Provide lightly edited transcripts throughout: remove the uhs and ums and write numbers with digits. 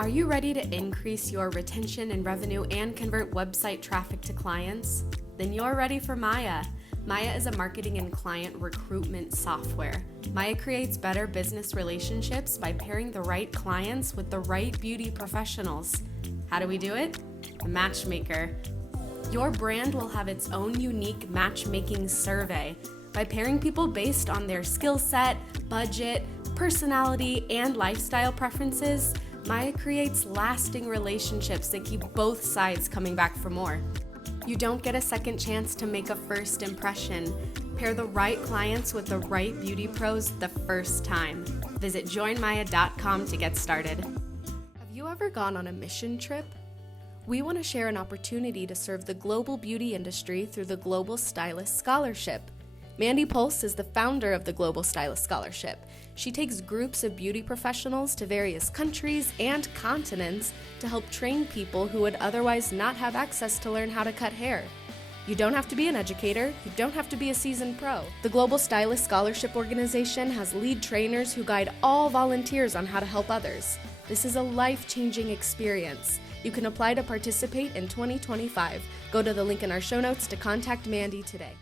Are you ready to increase your retention and revenue and convert website traffic to clients? Then you're ready for Maya. Maya is a marketing and client recruitment software. Maya creates better business relationships by pairing the right clients with the right beauty professionals. How do we do it? A matchmaker. Your brand will have its own unique matchmaking survey. By pairing people based on their skill set, budget, personality, and lifestyle preferences, Maya creates lasting relationships that keep both sides coming back for more. You don't get a second chance to make a first impression. Pair the right clients with the right beauty pros the first time. Visit joinmaya.com to get started. Have you ever gone on a mission trip? We want to share an opportunity to serve the global beauty industry through the Global Stylist Scholarship. Mandy Pulse is the founder of the Global Stylist Scholarship. She takes groups of beauty professionals to various countries and continents to help train people who would otherwise not have access to learn how to cut hair. You don't have to be an educator. You don't have to be a seasoned pro. The Global Stylist Scholarship Organization has lead trainers who guide all volunteers on how to help others. This is a life-changing experience. You can apply to participate in 2025. Go to the link in our show notes to contact Mandy today.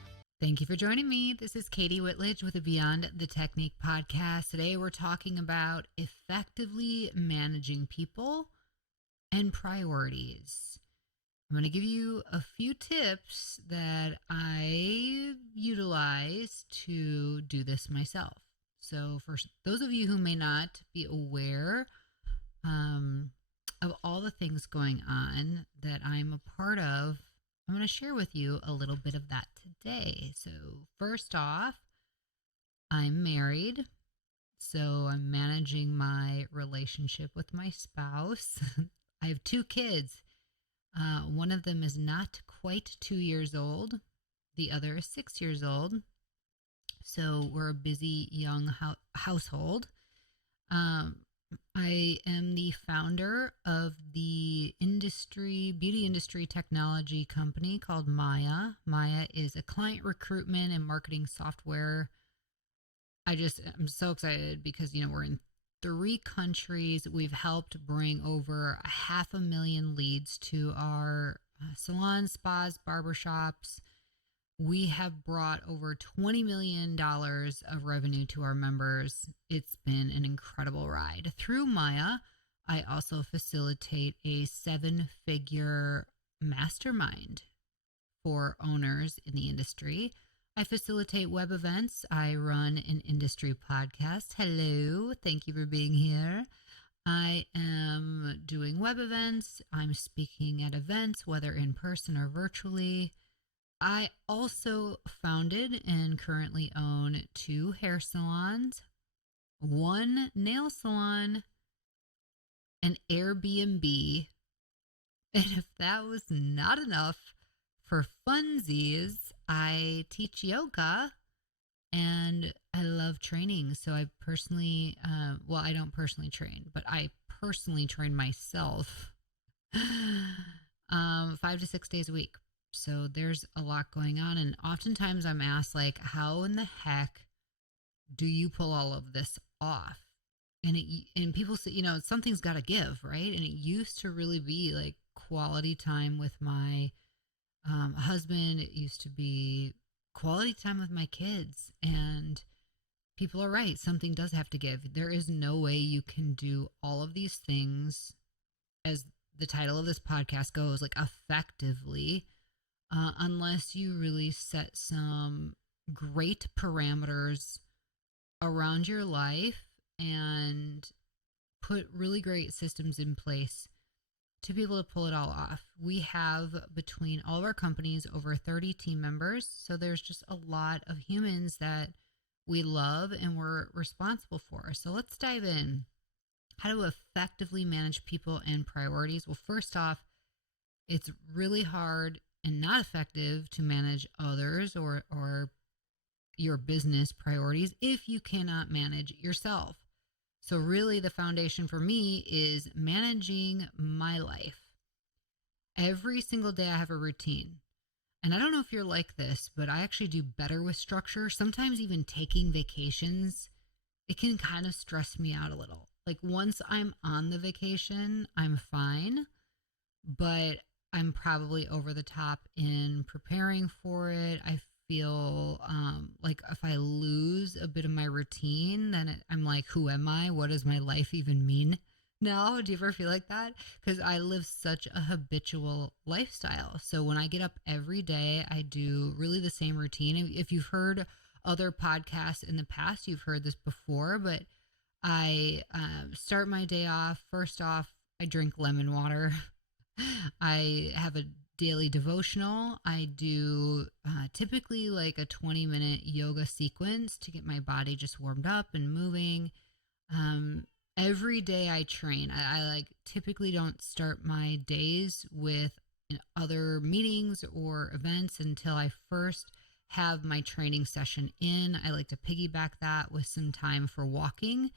Thank you for joining me. This is Kati Whitledge with the Beyond the Technique podcast. Today we're talking about effectively managing people and priorities. I'm going to give you a few tips that I utilize to do this myself. So for those of you who may not be aware of all the things going on that I'm a part of, I'm going to share with you a little bit of that today. So first off, I'm married, so I'm managing my relationship with my spouse. I have 2 kids. One of them is not quite 2 years old. The other is 6 years old. So we're a busy young household. I am the founder of the beauty industry technology company called Maya. Maya is a client recruitment and marketing software. I'm so excited because, we're in 3 countries. We've helped bring over 500,000 leads to our salons, spas, barbershops. We have brought over $20 million of revenue to our members. It's been an incredible ride. Through Maya, I also facilitate a 7-figure mastermind for owners in the industry. I facilitate web events. I run an industry podcast. Hello, thank you for being here. I am doing web events. I'm speaking at events, whether in person or virtually. I also founded and currently own 2 hair salons, 1 nail salon, an Airbnb, and if that was not enough for funsies, I teach yoga and I love training. So I personally, I don't personally train, but I personally train myself 5 to 6 days a week. So there's a lot going on. And oftentimes I'm asked, how in the heck do you pull all of this off? And people say, something's got to give, right? And it used to really be quality time with my husband. It used to be quality time with my kids. And people are right. Something does have to give. There is no way you can do all of these things, as the title of this podcast goes, effectively, unless you really set some great parameters around your life and put really great systems in place to be able to pull it all off. We have, between all of our companies, over 30 team members. So there's just a lot of humans that we love and we're responsible for. So let's dive in. How to effectively manage people and priorities. Well, first off, it's really hard and not effective to manage others or your business priorities if you cannot manage yourself. So really the foundation for me is managing my life. Every single day I have a routine. And I don't know if you're like this, but I actually do better with structure. Sometimes even taking vacations, it can kind of stress me out a little. Like once I'm on the vacation, I'm fine, but I'm probably over the top in preparing for it. I feel like if I lose a bit of my routine, then I'm like, who am I? What does my life even mean now? Do you ever feel like that? Because I live such a habitual lifestyle. So when I get up every day, I do really the same routine. If you've heard other podcasts in the past, you've heard this before, but I start my day off. First off, I drink lemon water. I have a daily devotional. I do typically like a 20-minute yoga sequence to get my body just warmed up and moving. Um, every day I train. I like typically don't start my days with other meetings or events until I first have my training session in. I like to piggyback that with some time for walking.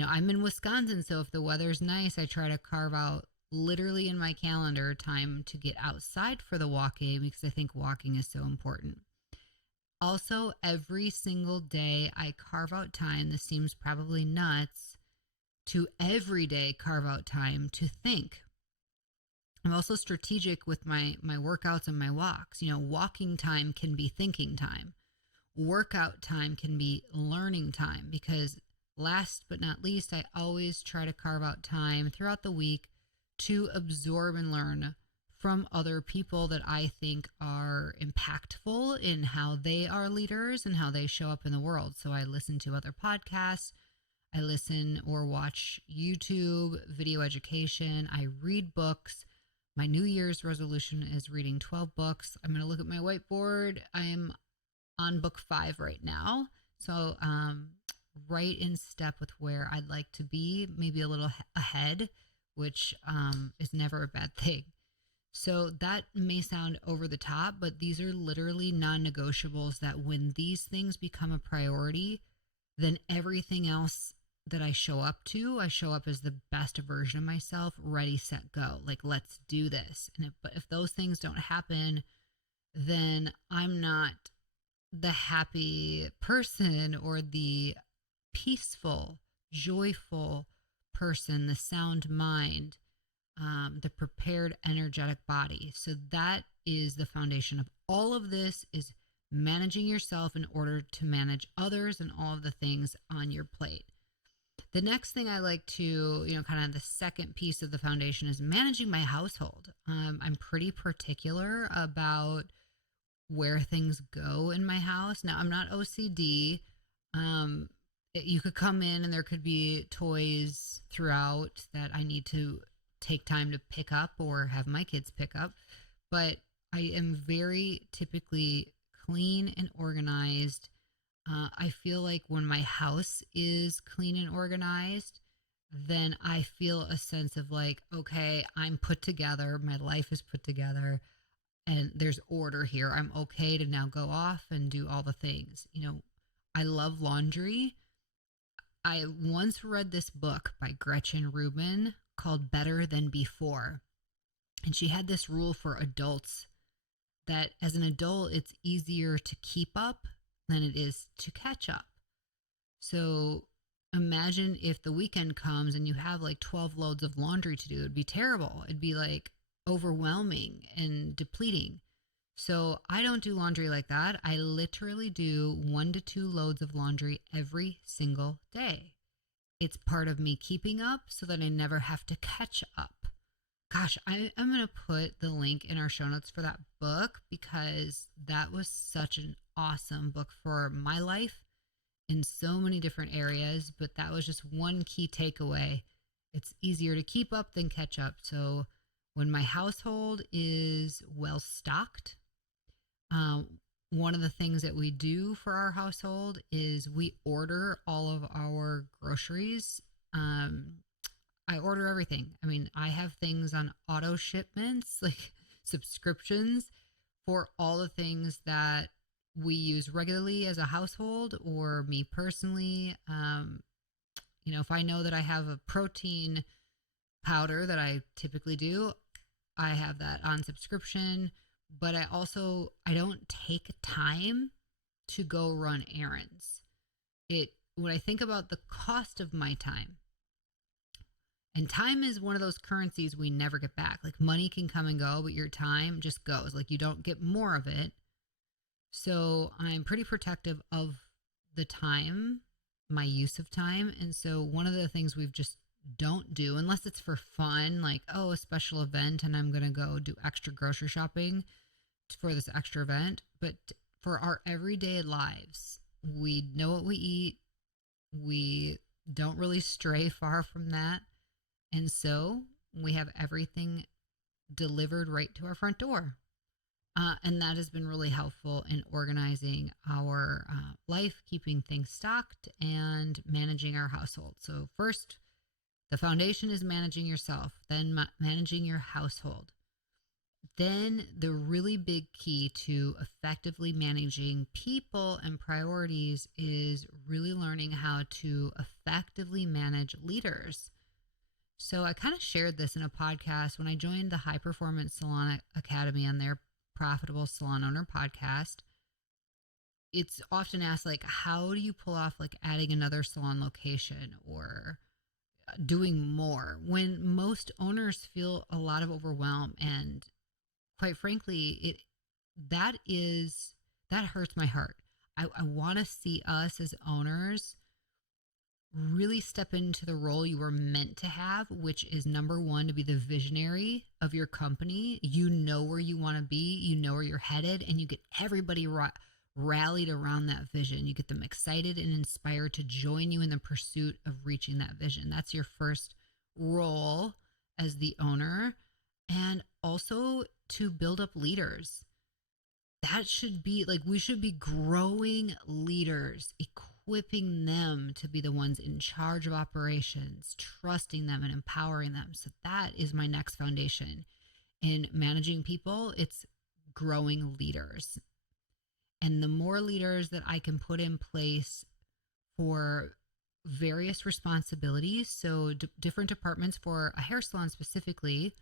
I'm in Wisconsin, so if the weather's nice, I try to carve out literally in my calendar time to get outside for the walking because I think walking is so important. Also, every single day I carve out time. This seems probably nuts to every day carve out time to think. I'm also strategic with my workouts and my walks. Walking time can be thinking time. Workout time can be learning time because last but not least, I always try to carve out time throughout the week to absorb and learn from other people that I think are impactful in how they are leaders and how they show up in the world. So I listen to other podcasts, I listen or watch YouTube, video education, I read books. My New Year's resolution is reading 12 books. I'm going to look at my whiteboard. I am on book 5 right now. So, right in step with where I'd like to be, maybe a little ahead, which is never a bad thing. So that may sound over the top, but these are literally non-negotiables that when these things become a priority, then everything else that I show up as the best version of myself, ready, set, go. Like, let's do this. But if those things don't happen, then I'm not the happy person or the peaceful, joyful person, the sound mind, the prepared, energetic body. So that is the foundation of all of this, is managing yourself in order to manage others and all of the things on your plate. The next thing I like to, kind of the second piece of the foundation is managing my household. I'm pretty particular about where things go in my house. Now, I'm not OCD. You could come in and there could be toys throughout that I need to take time to pick up or have my kids pick up. But I am very typically clean and organized. I feel like when my house is clean and organized, then I feel a sense of like, okay, I'm put together. My life is put together and there's order here. I'm okay to now go off and do all the things. I love laundry. I once read this book by Gretchen Rubin called Better Than Before. And she had this rule for adults that as an adult, it's easier to keep up than it is to catch up. So imagine if the weekend comes and you have like 12 loads of laundry to do. It'd be terrible. It'd be like overwhelming and depleting. So I don't do laundry like that. I literally do 1 to 2 loads of laundry every single day. It's part of me keeping up so that I never have to catch up. Gosh, I'm going to put the link in our show notes for that book because that was such an awesome book for my life in so many different areas. But that was just one key takeaway. It's easier to keep up than catch up. So when my household is well stocked, one of the things that we do for our household is we order all of our groceries. I order everything. I mean, I have things on auto shipments, like subscriptions for all the things that we use regularly as a household or me personally. If I know that I have a protein powder that I typically do, I have that on subscription. But I don't take time to go run errands. When I think about the cost of my time, And time is one of those currencies we never get back. Like money can come and go, but your time just goes. Like you don't get more of it. So I'm pretty protective of the time, my use of time. And so one of the things we've just don't do, unless it's for fun, like, oh, a special event and I'm going to go do extra grocery shopping for this extra event. But for our everyday lives, we know what we eat. We don't really stray far from that. And so we have everything delivered right to our front door. And that has been really helpful in organizing our life, keeping things stocked, and managing our household. So, first, the foundation is managing yourself, then managing your household. Then, the really big key to effectively managing people and priorities is really learning how to effectively manage leaders. So, I kind of shared this in a podcast when I joined the High Performance Salon Academy on their Profitable Salon Owner podcast. It's often asked, like, how do you pull off like adding another salon location or doing more when most owners feel a lot of overwhelm? And quite frankly, that hurts my heart. I want to see us as owners really step into the role you were meant to have, which is number one, to be the visionary of your company. You know where you want to be, you know where you're headed, and you get everybody rallied around that vision. You get them excited and inspired to join you in the pursuit of reaching that vision. That's your first role as the owner. And also to build up leaders. That should be like, we should be growing leaders, equipping them to be the ones in charge of operations, trusting them and empowering them. So that is my next foundation in managing people. It's growing leaders. And the more leaders that I can put in place for various responsibilities, so different departments for a hair salon specifically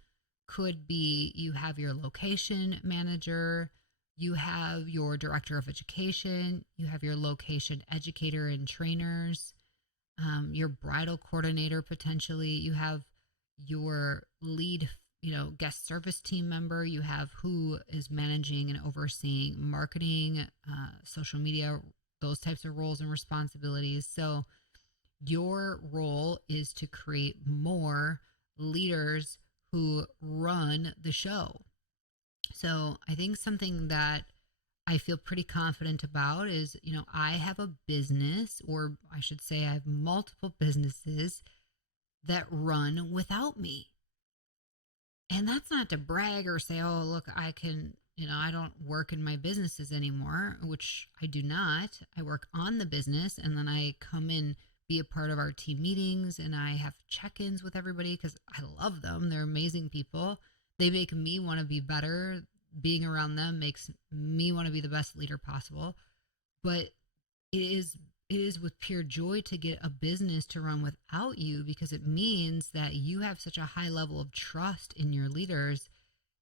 could be, you have your location manager, you have your director of education, you have your location educator and trainers, your bridal coordinator potentially, you have your lead, guest service team member, you have who is managing and overseeing marketing, social media, those types of roles and responsibilities. So your role is to create more leaders who run the show. So I think something that I feel pretty confident about is, I have a business, or I should say I have multiple businesses that run without me. And that's not to brag or say, oh, look, I can, I don't work in my businesses anymore, which I do not. I work on the business, and then I come in, be a part of our team meetings, and I have check-ins with everybody because I love them. They're amazing people. They make me want to be better. Being around them makes me want to be the best leader possible. But it is with pure joy to get a business to run without you, because it means that you have such a high level of trust in your leaders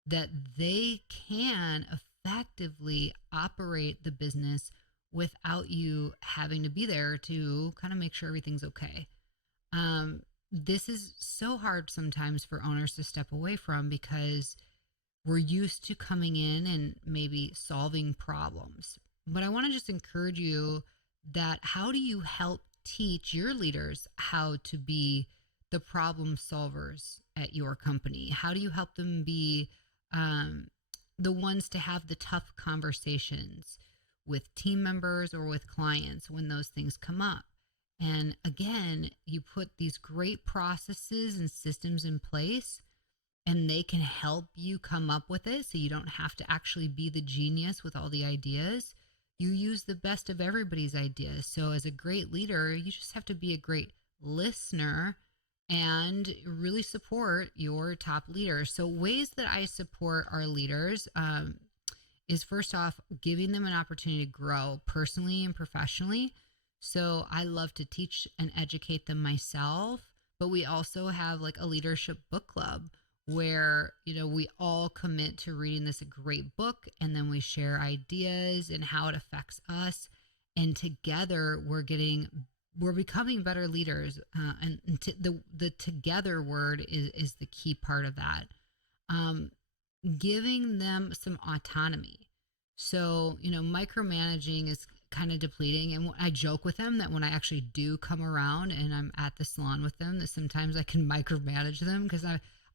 that they can effectively operate the business without you having to be there to kind of make sure everything's okay. This is so hard sometimes for owners to step away from, because we're used to coming in and maybe solving problems. But I want to just encourage you that, how do you help teach your leaders how to be the problem solvers at your company? How do you help them be the ones to have the tough conversations with team members or with clients when those things come up? And again, you put these great processes and systems in place, and they can help you come up with it, so you don't have to actually be the genius with all the ideas. You use the best of everybody's ideas. So as a great leader, you just have to be a great listener and really support your top leaders. So ways that I support our leaders is, first off, giving them an opportunity to grow personally and professionally. So I love to teach and educate them myself, but we also have like a leadership book club where, we all commit to reading this great book, and then we share ideas and how it affects us. And together we're getting we're becoming better leaders, the together word is the key part of that. Um, Giving them some autonomy. So, micromanaging is kind of depleting. And I joke with them that when I actually do come around and I'm at the salon with them, that sometimes I can micromanage them because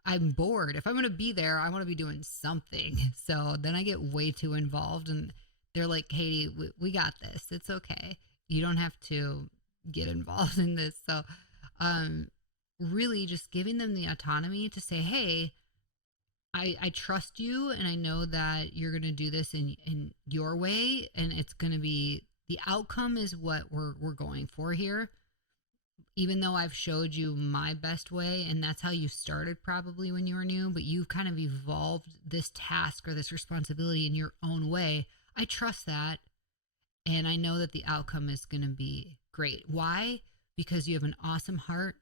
I'm bored. If I'm going to be there, I want to be doing something. So then I get way too involved and they're like, Katie, we got this. It's okay. You don't have to get involved in this. So, um, really just giving them the autonomy to say, hey, I trust you and I know that you're going to do this in your way and it's going to be the outcome is what we're going for here. Even though I've showed you my best way and that's how you started probably when you were new, but you've kind of evolved this task or this responsibility in your own way. I trust that and I know that the outcome is going to be great. Why? Because you have an awesome heart,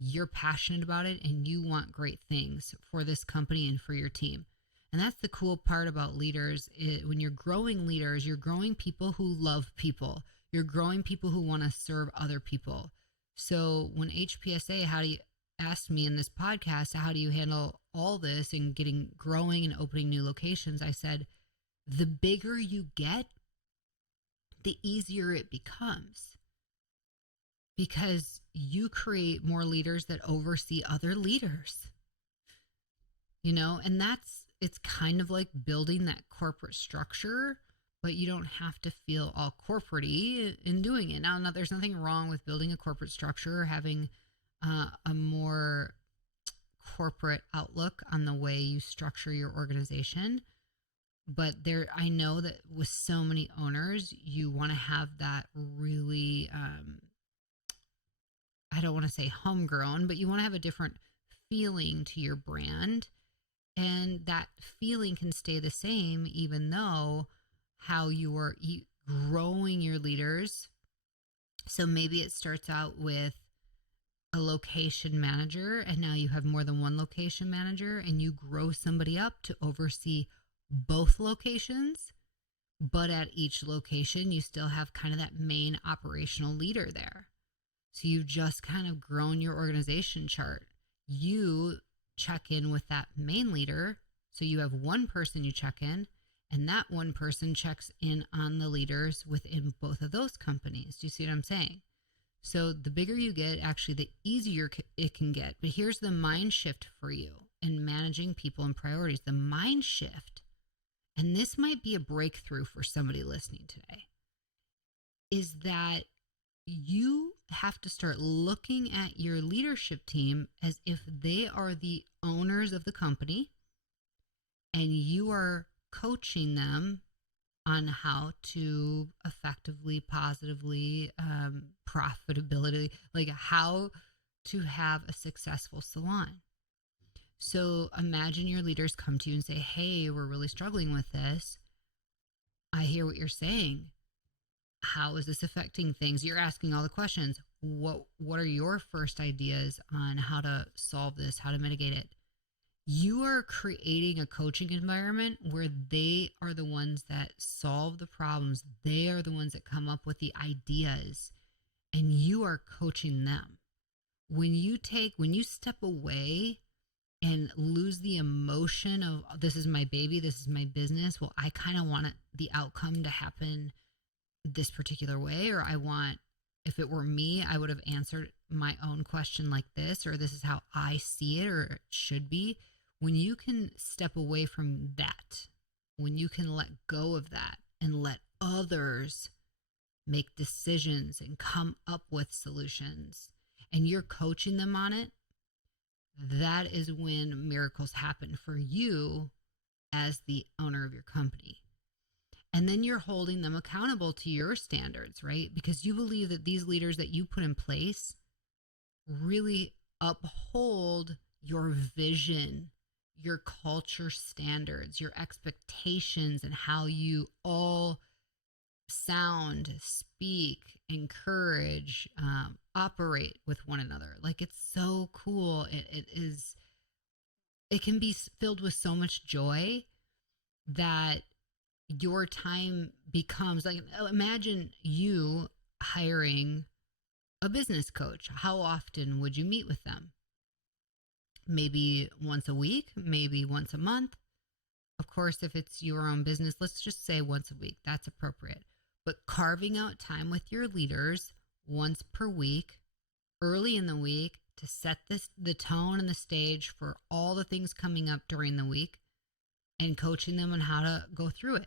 you're passionate about it, and you want great things for this company and for your team. And that's the cool part about leaders. When you're growing leaders, you're growing people who love people. You're growing people who want to serve other people. So when HPSA, asked me in this podcast, how do you handle all this and growing and opening new locations? I said, the bigger you get, the easier it becomes because you create more leaders that oversee other leaders, and it's kind of like building that corporate structure, but you don't have to feel all corporate-y in doing it. Now, there's nothing wrong with building a corporate structure or having a more corporate outlook on the way you structure your organization. But I know that with so many owners, you want to have that really, I don't want to say homegrown, but you want to have a different feeling to your brand. And that feeling can stay the same, even though how you are growing your leaders. So maybe it starts out with a location manager, and now you have more than one location manager, and you grow somebody up to oversee both locations, but at each location you still have kind of that main operational leader there. So you've just kind of grown your organization chart. You check in with that main leader, so you have one person you check in, and that one person checks in on the leaders within both of those companies. Do you see what I'm saying? So the bigger you get, actually the easier it can get. But here's the mind shift for you in managing people and priorities. The mind shift, and this might be a breakthrough for somebody listening today, is that you have to start looking at your leadership team as if they are the owners of the company and you are coaching them on how to effectively, positively, profitability, like how to have a successful salon. So imagine your leaders come to you and say, hey, we're really struggling with this. I hear what you're saying. How is this affecting things? You're asking all the questions. What are your first ideas on how to solve this, how to mitigate it? You are creating a coaching environment where they are the ones that solve the problems. They are the ones that come up with the ideas, and you are coaching them. When you step away and lose the emotion of this is my baby, this is my business. Well, I kind of want the outcome to happen this particular way, or if it were me, I would have answered my own question like this, or this is how I see it, or it should be. When you can step away from that, when you can let go of that and let others make decisions and come up with solutions, and you're coaching them on it, that is when miracles happen for you as the owner of your company. And then you're holding them accountable to your standards, right? Because you believe that these leaders that you put in place really uphold your vision, your culture standards, your expectations, and how you all sound, speak, encourage, operate with one another. Like, it's so cool. It can be filled with so much joy that your time becomes like, imagine you hiring a business coach. How often would you meet with them? Maybe once a week, maybe once a month. Of course, if it's your own business, let's just say once a week. That's appropriate. But carving out time with your leaders once per week, early in the week, to set the tone and the stage for all the things coming up during the week, and coaching them on how to go through it.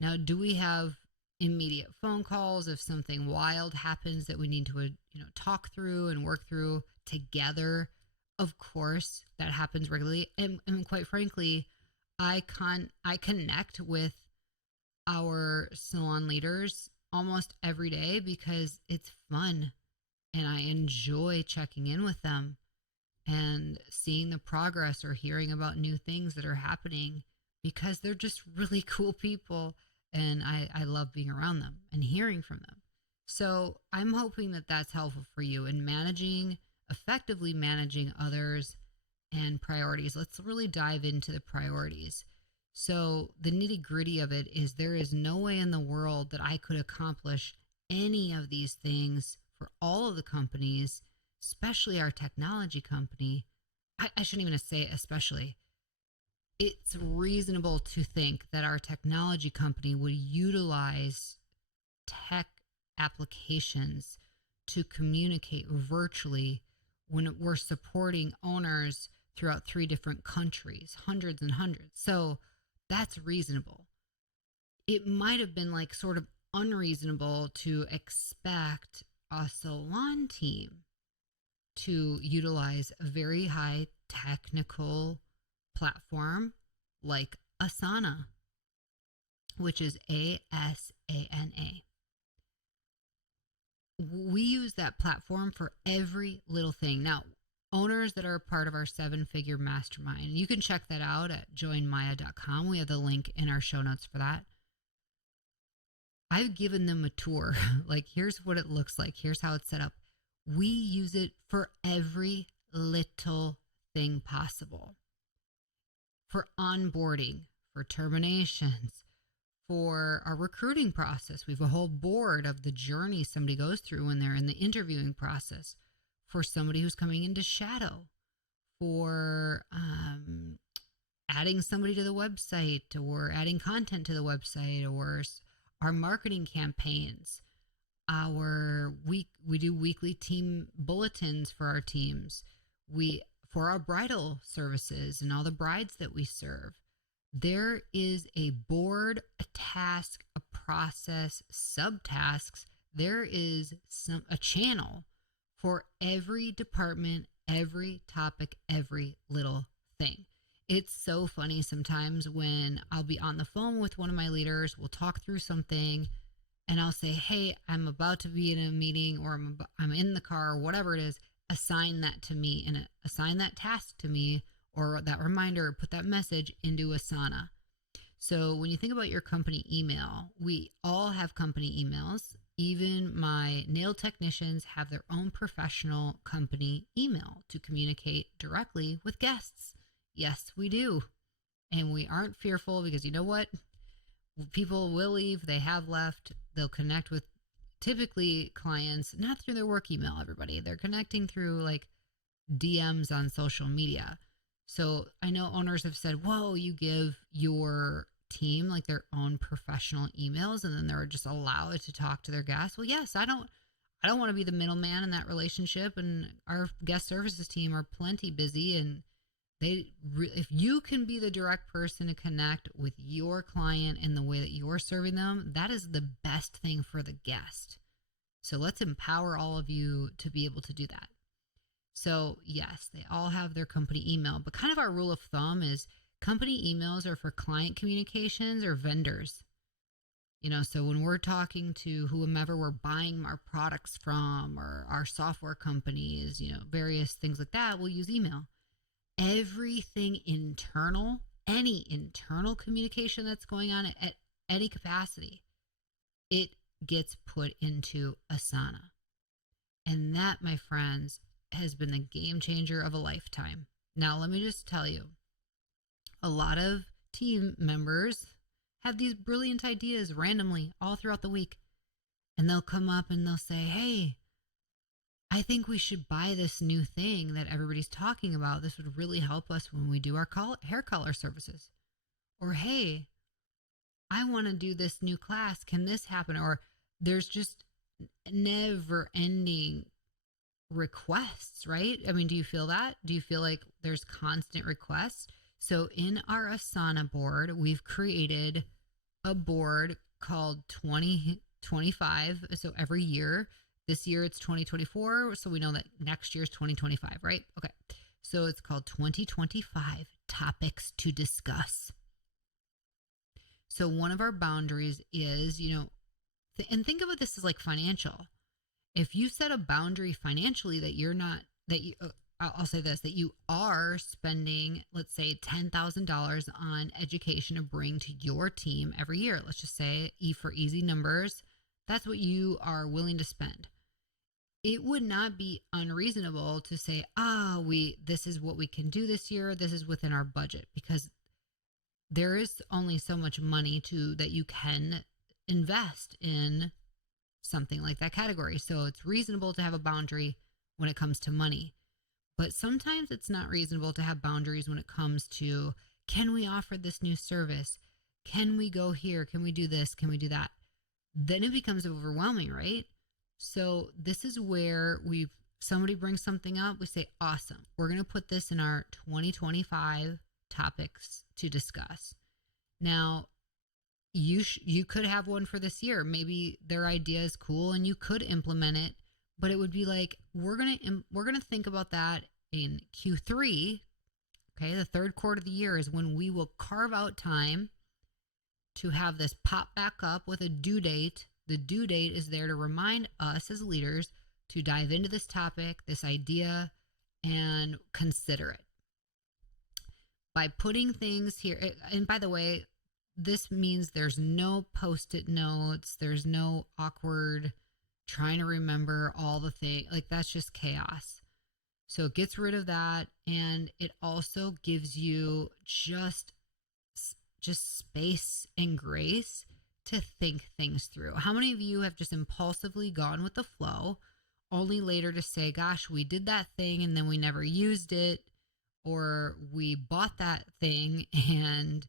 Now, do we have immediate phone calls if something wild happens that we need to talk through and work through together? Of course, that happens regularly. And quite frankly, I connect with our salon leaders almost every day because it's fun and I enjoy checking in with them and seeing the progress or hearing about new things that are happening, because they're just really cool people and I love being around them and hearing from them. So I'm hoping that that's helpful for you in effectively managing others and priorities. Let's really dive into the priorities. So the nitty gritty of it is there is no way in the world that I could accomplish any of these things for all of the companies, especially our technology company. I shouldn't even say especially. It's reasonable to think that our technology company would utilize tech applications to communicate virtually when we're supporting owners throughout 3 different countries, hundreds and hundreds. So that's reasonable. It might have been like sort of unreasonable to expect a salon team to utilize a very high technical platform like Asana, which is ASANA. We use that platform for every little thing. Now, owners that are a part of our 7-figure mastermind, you can check that out at joinmaya.com. We have the link in our show notes for that. I've given them a tour. Like, here's what it looks like. Here's how it's set up. We use it for every little thing possible. For onboarding, for terminations, for our recruiting process. We have a whole board of the journey somebody goes through when they're in the interviewing process. For somebody who's coming into shadow, for adding somebody to the website, or adding content to the website, or our marketing campaigns. We do weekly team bulletins for our teams. For our bridal services and all the brides that we serve. There is a board, a task, a process, subtasks. There is a channel for every department, every topic, every little thing. It's so funny sometimes when I'll be on the phone with one of my leaders, we'll talk through something, and I'll say, hey, I'm about to be in a meeting, or I'm in the car, or whatever it is, assign that to me and assign that task to me, or that reminder, put that message into Asana. So when you think about your company email, we all have company emails. Even my nail technicians have their own professional company email to communicate directly with guests. Yes, we do. And we aren't fearful, because you know what? People will leave. They have left. They'll connect with typically clients, not through their work email, everybody. They're connecting through like DMs on social media. So I know owners have said, whoa, you give your team like their own professional emails and then they're just allowed to talk to their guests. Well, yes, I don't want to be the middleman in that relationship. And our guest services team are plenty busy, and if you can be the direct person to connect with your client in the way that you're serving them, that is the best thing for the guest. So let's empower all of you to be able to do that. So yes, they all have their company email, but kind of our rule of thumb is company emails are for client communications or vendors. So when we're talking to whomever we're buying our products from, or our software companies, various things like that, we'll use email. Everything internal, any internal communication that's going on at any capacity, it gets put into Asana. And that, my friends, has been the game changer of a lifetime. Now, let me just tell you, a lot of team members have these brilliant ideas randomly all throughout the week. And they'll come up and they'll say, hey, I think we should buy this new thing that everybody's talking about. This would really help us when we do our hair color services. Or, hey, I want to do this new class. Can this happen? Or there's just never ending requests, right? I mean, do you feel that? Do you feel like there's constant requests? So in our Asana board, we've created a board called 2025. So every year, this year it's 2024. So we know that next year is 2025, right? Okay. So it's called 2025 topics to discuss. So one of our boundaries is, and think about this as like financial. If you set a boundary financially that you're not, that you, I'll say this, that you are spending, let's say $10,000 on education to bring to your team every year. Let's just say for easy numbers, that's what you are willing to spend. It would not be unreasonable to say, this is what we can do this year. This is within our budget, because there is only so much money that you can invest in something like that category. So it's reasonable to have a boundary when it comes to money. But sometimes it's not reasonable to have boundaries when it comes to, can we offer this new service? Can we go here? Can we do this? Can we do that? Then it becomes overwhelming, right? So this is where somebody brings something up. We say, awesome. We're going to put this in our 2025 topics to discuss. Now, you could have one for this year. Maybe their idea is cool and you could implement it, but it would be like, we're going to think about that in Q3. Okay. The third quarter of the year is when we will carve out time to have this pop back up with a due date. The due date is there to remind us as leaders to dive into this topic, this idea, and consider it. By putting things here, and by the way, this means there's no post-it notes, there's no awkward trying to remember all the things, like that's just chaos. So it gets rid of that, and it also gives you just space and grace to think things through. How many of you have just impulsively gone with the flow, only later to say, gosh, we did that thing and then we never used it, or we bought that thing and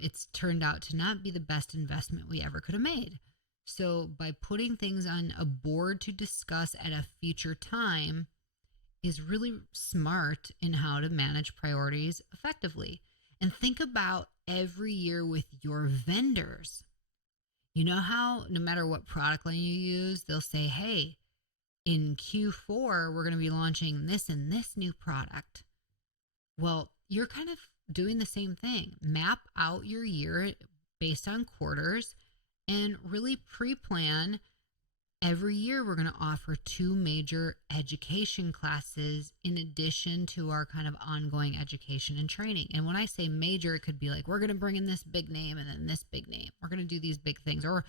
it's turned out to not be the best investment we ever could have made. So by putting things on a board to discuss at a future time is really smart in how to manage priorities effectively. And think about every year with your vendors. You know how no matter what product line you use, they'll say, hey, in Q4, we're going to be launching this and this new product. Well, you're kind of doing the same thing. Map out your year based on quarters and really pre-plan. Every year, we're going to offer 2 major education classes in addition to our kind of ongoing education and training. And when I say major, it could be like, we're going to bring in this big name and then this big name. We're going to do these big things. Or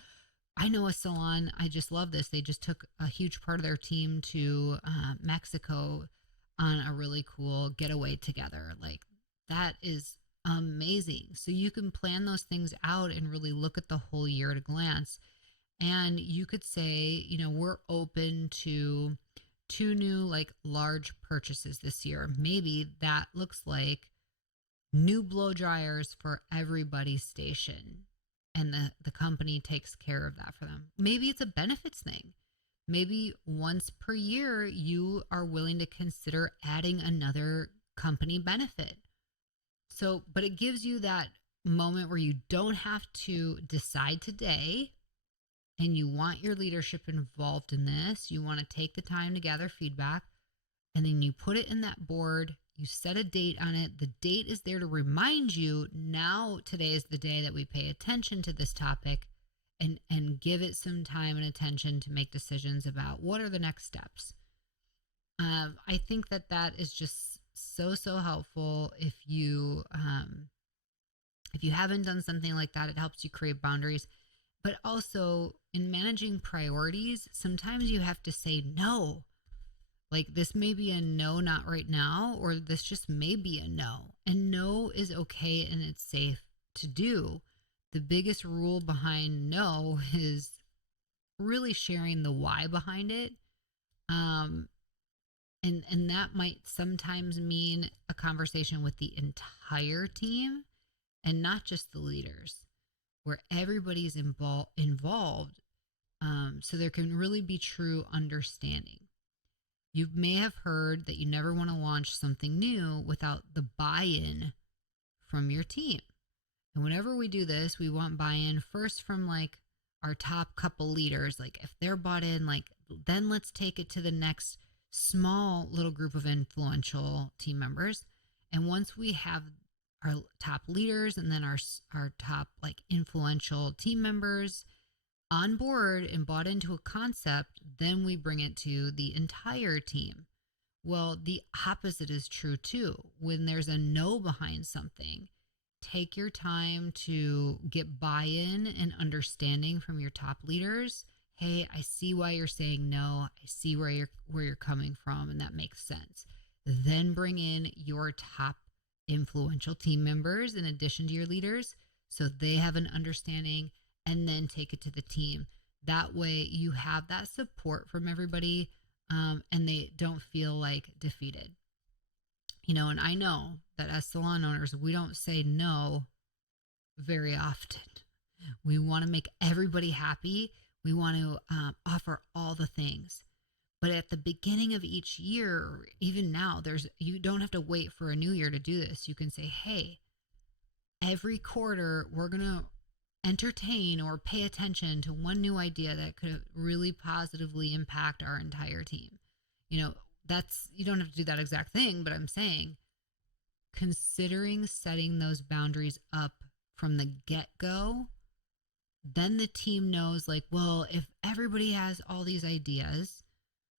I know a salon, I just love this. They just took a huge part of their team to Mexico on a really cool getaway together. Like, that is amazing. So you can plan those things out and really look at the whole year at a glance. And you could say, we're open to 2 new, like, large purchases this year. Maybe that looks like new blow dryers for everybody's station, and the company takes care of that for them. Maybe it's a benefits thing. Maybe once per year, you are willing to consider adding another company benefit. So, but it gives you that moment where you don't have to decide today, and you want your leadership involved in this. You want to take the time to gather feedback, and then you put it in that board. You set a date on it. The date is there to remind you, now today is the day that we pay attention to this topic, and give it some time and attention to make decisions about what are the next steps. I think that is just so helpful. If you haven't done something like that, it helps you create boundaries. But also in managing priorities, sometimes you have to say no. Like, this may be a no, not right now, or this just may be a no. And no is okay and it's safe to do. The biggest rule behind no is really sharing the why behind it. Um, and that might sometimes mean a conversation with the entire team and not just the leaders, where everybody's involved, so there can really be true understanding. You may have heard that you never want to launch something new without the buy-in from your team. And whenever we do this, we want buy-in first from like our top couple leaders. Like if they're bought in, like then let's take it to the next small little group of influential team members. And once we have our top leaders and then our top like influential team members on board and bought into a concept, then we bring it to the entire team. Well, the opposite is true too. When there's a no behind something, take your time to get buy-in and understanding from your top leaders. Hey, I see why you're saying no. I see where you're coming from, and that makes sense. Then bring in your top influential team members in addition to your leaders so they have an understanding, and then take it to the team. That way you have that support from everybody, and they don't feel like defeated. And I know that as salon owners, we don't say no very often. We want to make everybody happy. We want to offer all the things. But at the beginning of each year, even now, you don't have to wait for a new year to do this. You can say, hey, every quarter we're going to entertain or pay attention to one new idea that could really positively impact our entire team. You don't have to do that exact thing, but I'm saying considering setting those boundaries up from the get-go, then the team knows like, well, if everybody has all these ideas,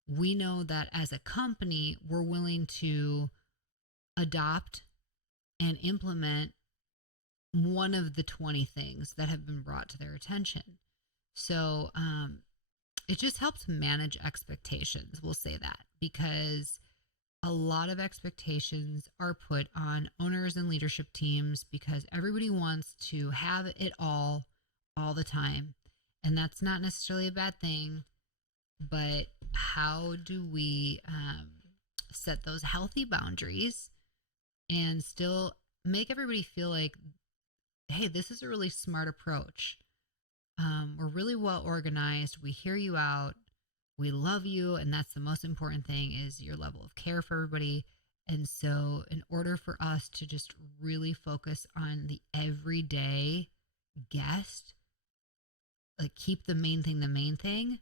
we know that as a company, we're willing to adopt and implement one of the 20 things that have been brought to their attention. So it just helps manage expectations. We'll say that, because a lot of expectations are put on owners and leadership teams because everybody wants to have it all the time. And that's not necessarily a bad thing, but how do we set those healthy boundaries and still make everybody feel like, hey, this is a really smart approach. We're really well organized. We hear you out. We love you. And that's the most important thing, is your level of care for everybody. And so in order for us to just really focus on the everyday guest, like keep the main thing,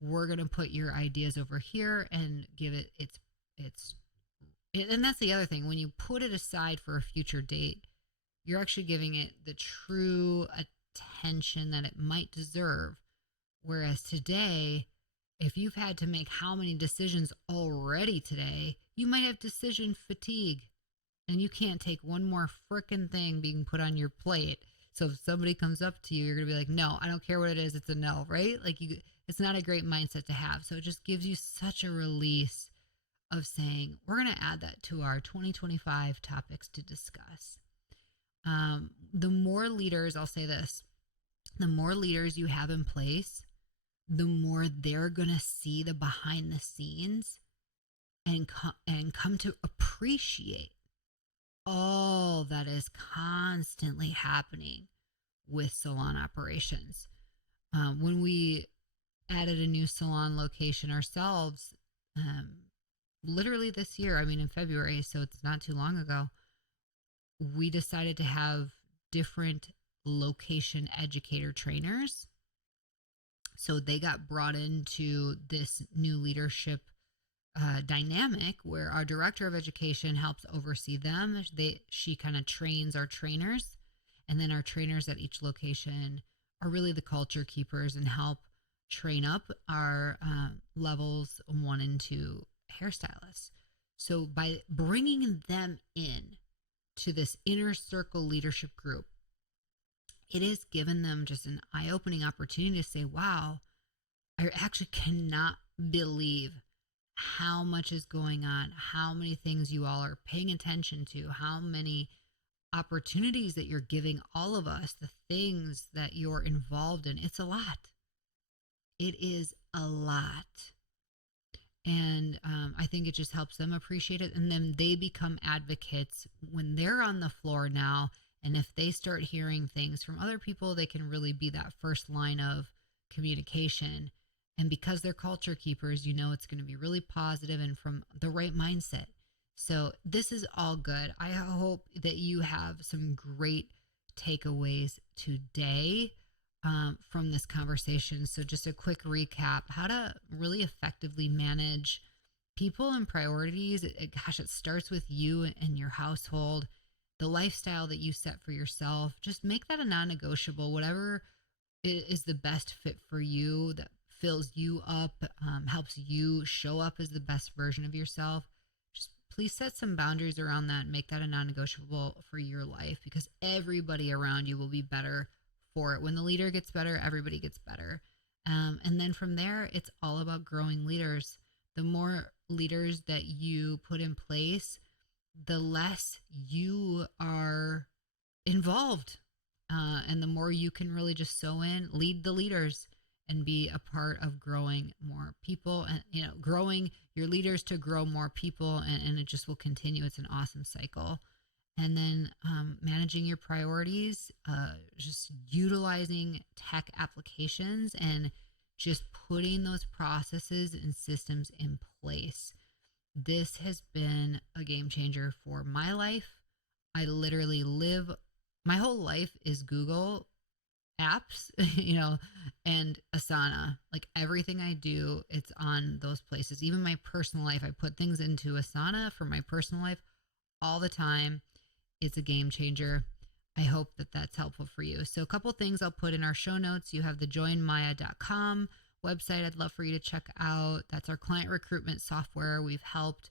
we're going to put your ideas over here and give it and that's the other thing. When you put it aside for a future date, you're actually giving it the true attention that it might deserve. Whereas today, if you've had to make how many decisions already today, you might have decision fatigue and you can't take one more frickin' thing being put on your plate. So if somebody comes up to you, you're going to be like, no, I don't care what it is. It's a no, right? Like it's not a great mindset to have. So it just gives you such a release of saying, we're going to add that to our 2025 topics to discuss. The more leaders, I'll say this, the more leaders you have in place, the more they're going to see the behind the scenes and come to appreciate all that is constantly happening with salon operations. When we added a new salon location ourselves, literally this year, in February, so it's not too long ago, we decided to have different location educator trainers. So they got brought into this new leadership dynamic where our director of education helps oversee them. She kind of trains our trainers, and then our trainers at each location are really the culture keepers and help train up our levels 1 and 2 hairstylists. So by bringing them in to this inner circle leadership group, it has given them just an eye-opening opportunity to say, wow, I actually cannot believe how much is going on, how many things you all are paying attention to, how many opportunities that you're giving all of us, the things that you're involved in. It's a lot. It is a lot. And I think it just helps them appreciate it. And then they become advocates when they're on the floor now. And if they start hearing things from other people, they can really be that first line of communication. And because they're culture keepers, it's going to be really positive and from the right mindset. So this is all good. I hope that you have some great takeaways today from this conversation. So, just a quick recap: how to really effectively manage people and priorities. Gosh, it starts with you and your household, the lifestyle that you set for yourself. Just make that a non negotiable, whatever is the best fit for you, that fills you up, helps you show up as the best version of yourself. Just please set some boundaries around that and make that a non negotiable for your life, because everybody around you will be better for it. When the leader gets better, everybody gets better. And then from there, it's all about growing leaders. The more leaders that you put in place, the less you are involved. And the more you can really just sew in, lead the leaders, and be a part of growing more people, and growing your leaders to grow more people, and it just will continue. It's an awesome cycle. And then managing your priorities, just utilizing tech applications and just putting those processes and systems in place. This has been a game changer for my life. I literally my whole life is Google apps, and Asana. Like everything I do, it's on those places. Even my personal life, I put things into Asana for my personal life all the time. It's a game changer. I hope that that's helpful for you. So a couple things I'll put in our show notes. You have the joinmaya.com website I'd love for you to check out. That's our client recruitment software. We've helped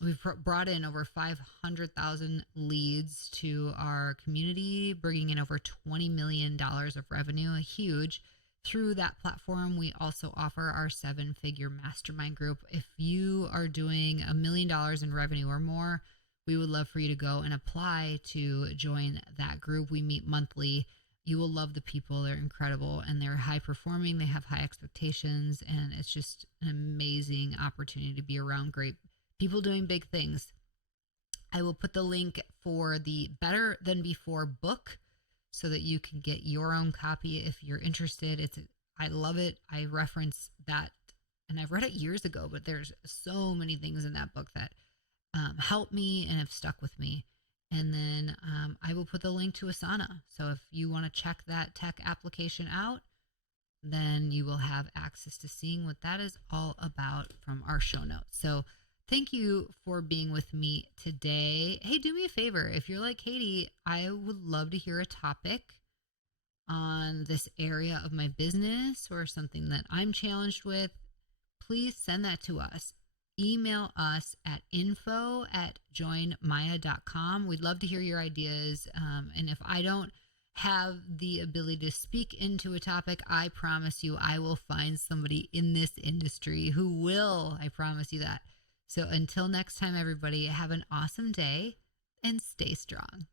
we've brought in over 500,000 leads to our community, bringing in over $20 million of revenue, huge. Through that platform, we also offer our 7-figure mastermind group. If you are doing $1 million in revenue or more, we would love for you to go and apply to join that group. We meet monthly. You will love the people. They're incredible and they're high performing. They have high expectations, and it's just an amazing opportunity to be around great people doing big things. I will put the link for the Better Than Before book so that you can get your own copy if you're interested. I love it. I reference that, and I've read it years ago, but there's so many things in that book that helped me and have stuck with me. And then I will put the link to Asana. So if you want to check that tech application out, then you will have access to seeing what that is all about from our show notes. So thank you for being with me today. Hey, do me a favor. If you're like Katie, I would love to hear a topic on this area of my business or something that I'm challenged with. Please send that to us. Email us at info@joinmaya.com. We'd love to hear your ideas. And if I don't have the ability to speak into a topic, I promise you I will find somebody in this industry who will. I promise you that. So until next time, everybody, have an awesome day and stay strong.